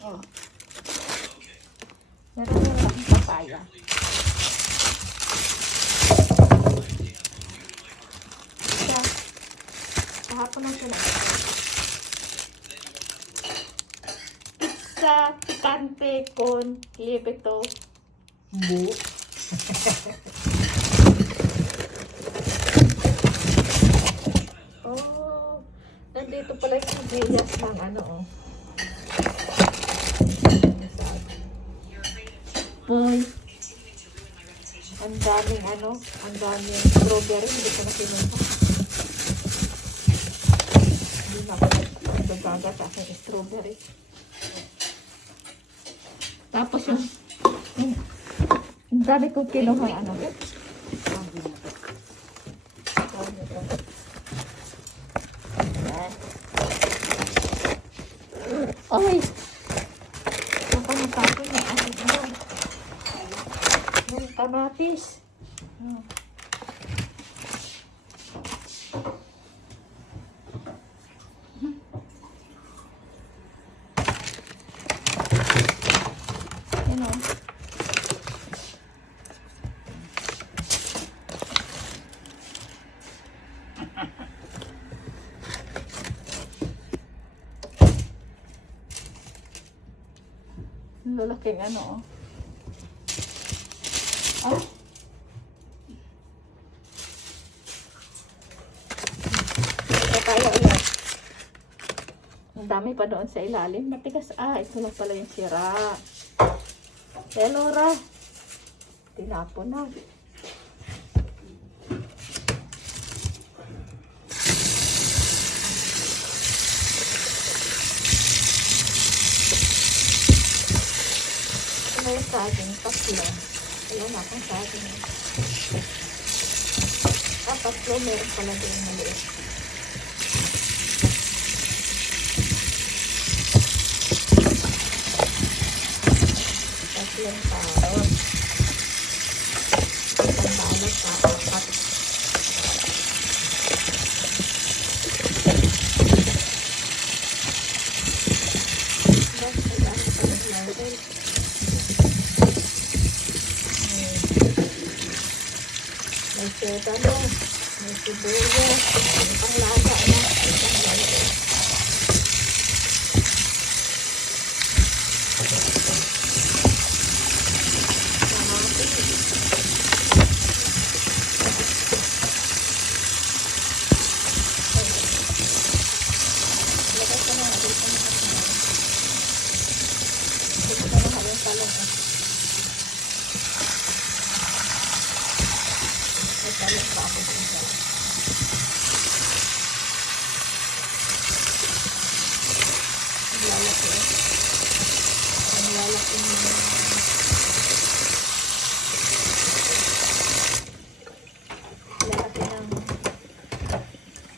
Oh. Meron akong papaya. Isa. Kahapon na sila. Pizza, pikante, con, libeto, bu. Oh, nandito pala yung ingredients ng ano, oh. Boy, ang daming ano, ang daming strawberry, hindi ko na kinuha. Hindi na ako nagagagat aking strawberry. Tapos yung ang dami kong kinuha, ano. Ay! Ako natapon na aking ano. Yung kamatis. Oh. Yan o. Lalaking ano oh. Ah. Kaya ulit. Ang dami pa doon sa ilalim. Matigas. Ah, ito lang pala yung sira. Eh, Laura. Tinapon na. Ito na yung saging. Tatlo. Ayan akong saging. Tatlo meron pala din maliit. Tatlong karot. Ang balot sa apat. May sedano, may sibuyas, may panglaga na, may panglaga.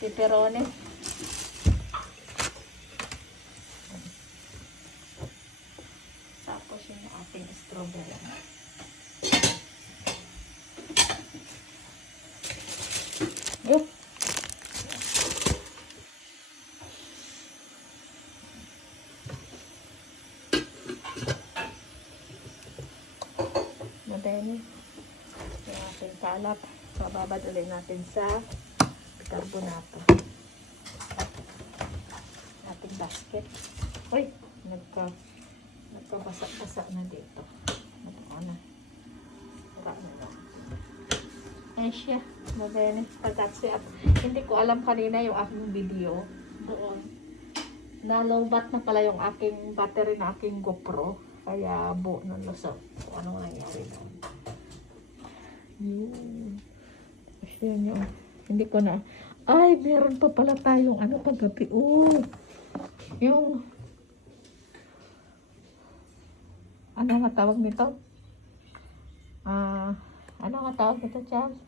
Pepperoni. Tapos yung ating strawberry. Yup. Madami. Yung ating kalap. Bababad ulit natin sa carbonato. Ating basket. Uy! Nagkabasak-basak na dito. Ito na. Sira na lang. Ay siya. Madami. Pagkatsi at hindi ko alam kanina yung aking video. Doon. Nalobat na pala yung aking battery na aking GoPro. Kaya buo ng lusot. Kung anong nangyari doon. Yan yung hindi ko na. Ay, meron pa pala tayong ano paggabi. Yung ano nga tawag nito? Ano nga tawag nito, Charles?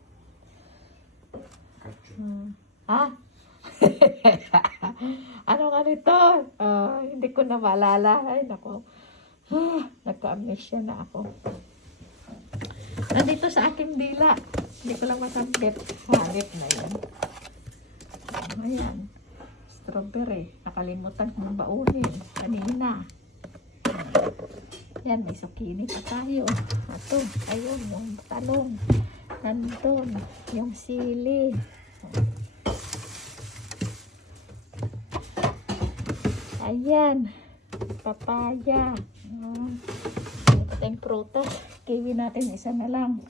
Ano nga nito? Hindi ko na maalala. Ay, nako. Nagka-amnesia na ako. Nandito sa aking dila. Hindi ko lang masambit. Hanip na yan. Ayan. Strawberry. Nakalimutan kong baunin. Kanina. Yan, may zucchini pa tayo. Ito, ayun, yung talong. Nandun, yung sili. Ayan, papaya. Ito tayong prutas. Kiwi natin, isa na lang.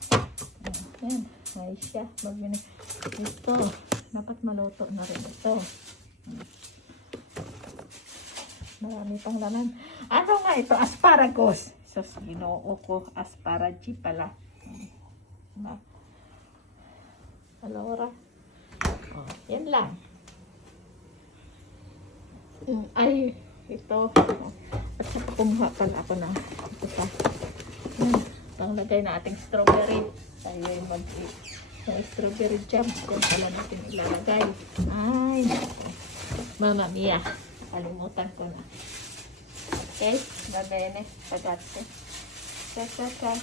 Ayan, ay siya. Ito, dapat maluto na rin ito. Marami pang laman. Ano nga ito? Asparagus. So, ginoo ko. Asparagus pala. Alora. Oh, yan lang. Ay, ito. At saka kumuha pala ako na. Ito pa. Yan. Panglagay na ating strawberry. Tayo yung mag-eat. Yung strawberry jam. Kung pala natin ilalagay. Ay. Mamma mia. Kalimutan ko na. Okay, gagawin eh. Pagkat. Kaka.